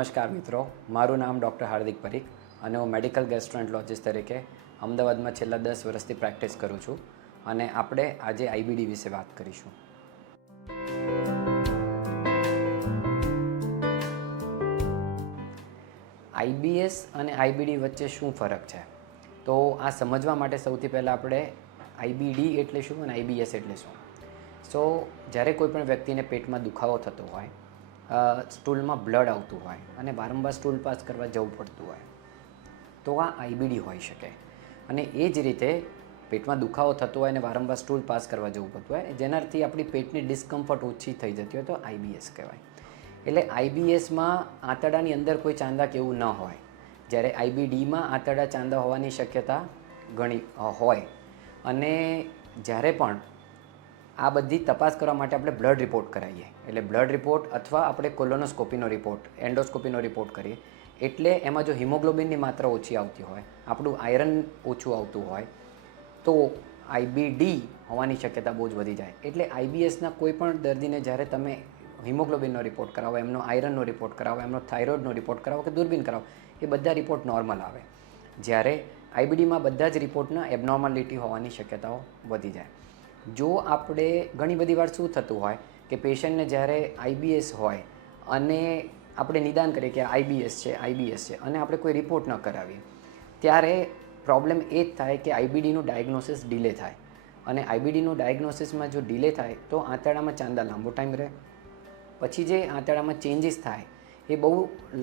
નમસ્કાર મિત્રો, મારું નામ ડૉક્ટર હાર્દિક પરીખ અને હું મેડિકલ ગેસ્ટ્રોએન્ટરોલોજિસ્ટ તરીકે અમદાવાદમાં છેલ્લા 10 વર્ષથી પ્રેક્ટિસ કરું છું અને આપણે આજે આઈબીડી વિશે વાત કરીશું. આઈબીએસ અને આઈબીડી વચ્ચે શું ફરક છે? તો આ સમજવા માટે સૌથી પહેલાં આપણે આઈબીડી એટલે શું અને આઈબીએસ એટલે શું. સો જ્યારે કોઈ પણ વ્યક્તિને પેટમાં દુખાવો થતો હોય, સ્ટૂલમાં બ્લડ આવતું હોય અને વારંવાર સ્ટૂલ પાસ કરવા જવું પડતું હોય તો આ આઈબીડી હોઈ શકે. અને એ જ રીતે પેટમાં દુખાવો થતો હોય અને વારંવાર સ્ટૂલ પાસ કરવા જવું પડતું હોય જેનાથી આપણી પેટની ડિસ્કમ્ફર્ટ ઓછી થઈ જતી હોય તો આઈબીએસ કહેવાય. એટલે આઈબીએસમાં આંતરડાની અંદર કોઈ ચાંદા કેવું ન હોય, જ્યારે આઈબીડીમાં આંતરડા ચાંદા હોવાની શક્યતા ઘણી હોય. અને જ્યારે પણ આ બધી તપાસ કરવા માટે આપણે બ્લડ રિપોર્ટ કરાવીએ, એટલે બ્લડ રિપોર્ટ અથવા આપણે કોલોનોસ્કોપીનો રિપોર્ટ, એન્ડોસ્કોપીનો રિપોર્ટ કરીએ, એટલે એમાં જો હિમોગ્લોબિનની માત્રા ઓછી આવતી હોય, આપણું આયરન ઓછું આવતું હોય તો આઈબીડી હોવાની શક્યતા બહુ જ વધી જાય. એટલે આઈબીએસના કોઈ પણ દર્દીને જ્યારે તમે હિમોગ્લોબિનનો રિપોર્ટ કરાવો, એમનો આયરનનો રિપોર્ટ કરાવો, એમનો થાઇરોઇડનો રિપોર્ટ કરાવો કે દૂરબીન કરાવો, એ બધા રિપોર્ટ નોર્મલ આવે. જ્યારે આઈબીડીમાં બધા જ રિપોર્ટના એબનોર્માલિટી હોવાની શક્યતાઓ વધી જાય. જો આપણે ઘણી બધી વાર શું થતું હોય કે પેશન્ટને જ્યારે આઈબીએસ હોય અને આપણે નિદાન કરીએ કે આઈબીએસ છે અને આપણે કોઈ રિપોર્ટ ન કરાવીએ, ત્યારે પ્રોબ્લેમ એ જ થાય કે આઈબીડીનું ડાયગ્નોસિસ ડિલે થાય. અને આઈબીડીનું ડાયગ્નોસિસમાં જો ડિલે થાય તો આંતરડામાં ચાંદા લાંબો ટાઈમ રહે, પછી જે આંતરડામાં ચેન્જીસ થાય એ બહુ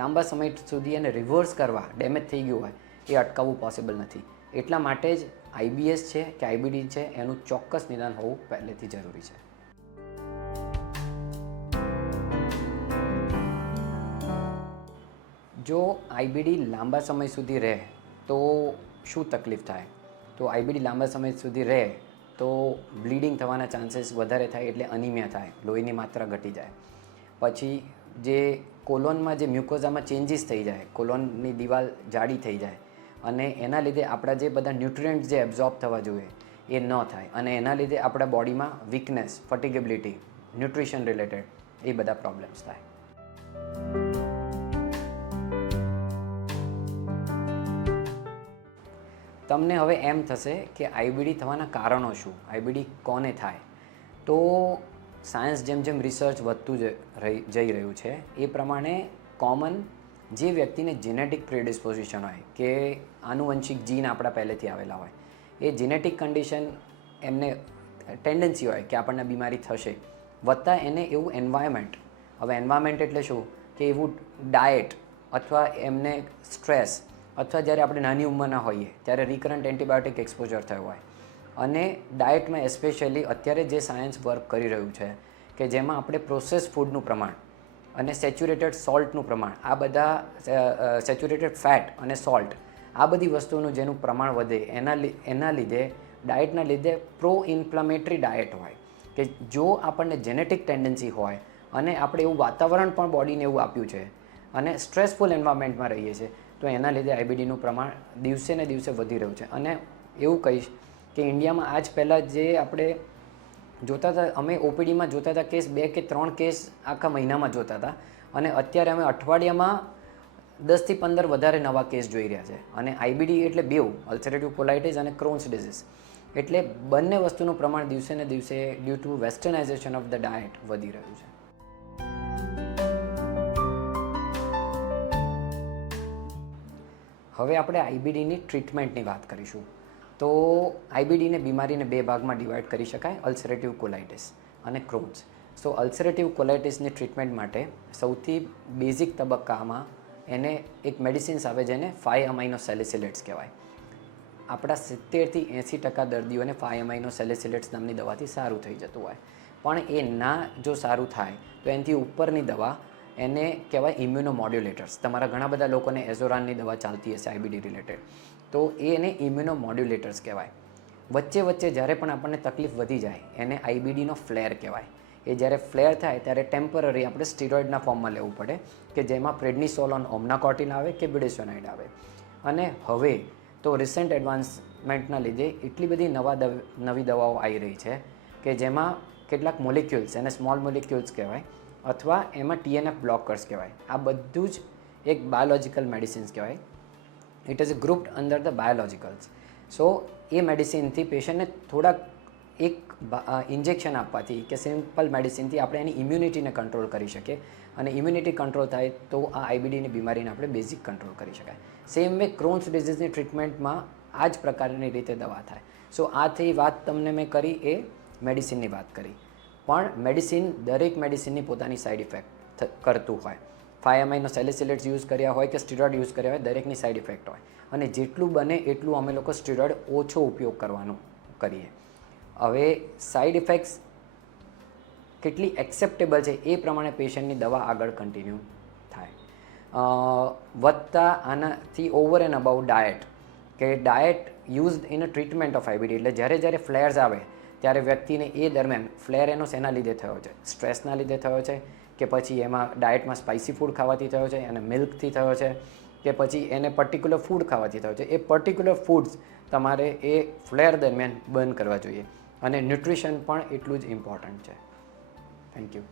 લાંબા સમય સુધી એને રિવર્સ કરવા, ડેમેજ થઈ ગયું હોય એ અટકાવવું પોસિબલ નથી. એટલા માટે જ આઈબીએસ છે કે આઈબીડી છે એનું ચોક્કસ નિદાન હોવું પહેલેથી જરૂરી છે. જો આઈબીડી લાંબા સમય સુધી રહે તો શું તકલીફ થાય? તો આઈબીડી લાંબા સમય સુધી રહે તો બ્લીડિંગ થવાના ચાન્સીસ વધારે થાય, એટલે અનિમિયા થાય, લોહીની માત્રા ઘટી જાય. પછી જે કોલોનમાં જે મ્યુકોઝામાં ચેન્જીસ થઈ જાય, કોલોનની દિવાલ જાડી થઈ જાય અને એના લીધે આપણા જે બધા ન્યુટ્રિયન્ટ જે એબ્ઝોર્બ થવા જોઈએ એ ન થાય અને એના લીધે આપણા બોડીમાં વીકનેસ, ફટિગેબિલિટી, ન્યુટ્રિશન રિલેટેડ એ બધા પ્રોબ્લેમ્સ થાય. તમને હવે એમ થશે કે આઈબીડી થવાના કારણો શું, આઈબીડી કોને થાય? તો સાયન્સ જેમ જેમ રિસર્ચ વધતું જઈ રહ્યું છે એ પ્રમાણે કોમન જે વ્યક્તિને જેનેટિક પ્રેડિસ્પોઝિશન હોય કે આનુવંશિક જીન આપણા પહેલેથી આવેલા હોય, એ જેનેટિક કન્ડિશન એમને ટેન્ડન્સી હોય કે આપણને બીમારી થશે, વત્તા એને એવું એન્વાયરમેન્ટ, હવે એન્વાયરમેન્ટ એટલે શું કે એવું ડાયટ અથવા એમને સ્ટ્રેસ, અથવા જ્યારે આપણે નાની ઉંમરના હોઈએ ત્યારે રિકરન્ટ એન્ટીબાયોટિક એક્સપોઝર થયો હોય, અને ડાયટમાં એસ્પેશિયલી અત્યારે જે સાયન્સ વર્ક કરી રહ્યું છે કે જેમાં આપણે પ્રોસેસ ફૂડનું પ્રમાણ અને સેચ્યુરેટેડ સોલ્ટનું પ્રમાણ, આ બધા સેચ્યુરેટેડ ફેટ અને સોલ્ટ, આ બધી વસ્તુઓનું જેનું પ્રમાણ વધે એના લીધે ડાયટના લીધે પ્રો ઇન્ફ્લામેટરી ડાયટ હોય કે જો આપણને જેનેટિક ટેન્ડન્સી હોય અને આપણે એવું વાતાવરણ પણ બોડીને એવું આપ્યું છે અને સ્ટ્રેસફુલ એન્વાયરમેન્ટમાં રહીએ છીએ તો એના લીધે આઈબીડીનું પ્રમાણ દિવસે ને દિવસે વધી રહ્યું છે. અને એવું કહીશ કે ઇન્ડિયામાં આજ પહેલાં જે આપણે જોતા હતા, અમે ઓપીડીમાં જોતા હતા કેસ 2 કે 3 કેસ આખા મહિનામાં જોતા હતા અને અત્યારે અમે અઠવાડિયામાં 10 થી 15 વધારે નવા કેસ જોઈ રહ્યા છે. અને આઈબીડી એટલે બેઉ, અલ્સરેટિવ કોલાઇટિસ અને ક્રોન્સ ડિઝીઝ, એટલે બંને વસ્તુનું પ્રમાણ દિવસે ને દિવસે due to westernisation of the diet વધી રહ્યું છે. હવે આપણે આઈબીડીની ટ્રીટમેન્ટની વાત કરીશું. તો આઈબીડીને બીમારીને 2 ભાગમાં ડિવાઈડ કરી શકાય, અલ્સરેટિવ કોલાઇટિસ અને ક્રોન્સ. સો અલ્સરેટિવ કોલાઇટિસની ટ્રીટમેન્ટ માટે સૌથી બેઝિક તબક્કામાં એને એક મેડિસિન્સ આવે જેને 5 અમાઇનો સેલિસિલેટ્સ કહેવાય. આપણા 70 થી 80% દર્દીઓને 5 અમાઇનો સેલિસિલેટ્સ નામની દવાથી સારું થઈ જતું હોય, પણ એ ના જો સારું થાય તો એનાથી ઉપરની દવા એને કહેવાય ઇમ્યુનોમોડ્યુલેટર્સ. તમારા ઘણા બધા લોકોને એઝોરાનની દવા ચાલતી હશે આઈબીડી રિલેટેડ, તો એને ઇમ્યુનોમોડ્યુલેટર્સ કહેવાય. વચ્ચે વચ્ચે જ્યારે પણ આપણને તકલીફ વધી જાય એને આઈબીડીનો ફ્લેર કહેવાય. એ જ્યારે ફ્લેર થાય ત્યારે ટેમ્પરરી આપણે સ્ટીરોઇડના ફોર્મમાં લેવું પડે કે જેમાં પ્રેડનિસોલોન, ઓમનાકોર્ટિન આવે કે બિડેસોનાઇડ આવે. અને હવે તો રિસેન્ટ એડવાન્સમેન્ટના લીધે એટલી બધી નવી દવાઓ આવી રહી છે કે જેમાં કેટલાક મોલિક્યુલ્સ, એને સ્મોલ મોલિક્યુલ્સ કહેવાય, અથવા એમાં TNF બ્લોકર્સ કહેવાય. આ બધું જ એક બાયોલોજિકલ મેડિસિન્સ કહેવાય. It is grouped under the biologicals. So એ મેડિસિનથી પેશન્ટને થોડાક એક ઇન્જેક્શન આપવાથી કે સિમ્પલ મેડિસિનથી આપણે એની ઇમ્યુનિટીને કંટ્રોલ કરી શકીએ, અને ઇમ્યુનિટી કંટ્રોલ થાય તો આ આઈબીડીની બીમારીને આપણે બેઝિક કંટ્રોલ કરી શકાય. સેમ વે ક્રોન્સ ડિઝીઝની ટ્રીટમેન્ટમાં આ જ પ્રકારની રીતે દવા થાય. સો આથી વાત તમને મેં કરી એ મેડિસિનની વાત કરી, પણ મેડિસિન દરેક મેડિસિનની પોતાની સાઇડ ઇફેક્ટ કરતું હોય. 5 amino salicylates યુઝ કર્યા હોય કે સ્ટીરોઇડ યુઝ કર્યા હોય, દરેકની સાઇડ ઇફેક્ટ હોય, અને જેટલું બને એટલું અમે લોકો સ્ટીરોઇડ ઓછો ઉપયોગ કરવાનું કરીએ. હવે સાઇડ ઇફેક્ટ્સ કેટલી એક્સેપ્ટેબલ છે એ પ્રમાણે પેશન્ટની દવા આગળ કન્ટિન્યુ થાય. વધતા આનાથી ઓવર એન્ડ અબાઉટ ડાયટ, કે diet used in a treatment of IBD, એટલે જ્યારે ફ્લેર્સ આવે ત્યારે વ્યક્તિને એ દરમિયાન ફ્લેર એનો શેના લીધે થયો છે, સ્ટ્રેસના લીધે થયો છે, કે પછી એમાં ડાયટમાં સ્પાઇસી ફૂડ ખાવાથી થયો છે, અને મિલ્કથી થયો છે, કે પછી એને પર્ટિક્યુલર ફૂડ ખાવાથી થયો છે. એ પર્ટિક્યુલર ફૂડ્સ તમારે એ ફ્લેર દરમિયાન બંધ કરવા જોઈએ, અને ન્યુટ્રિશન પણ એટલું જ ઇમ્પોર્ટન્ટ છે. Thank you.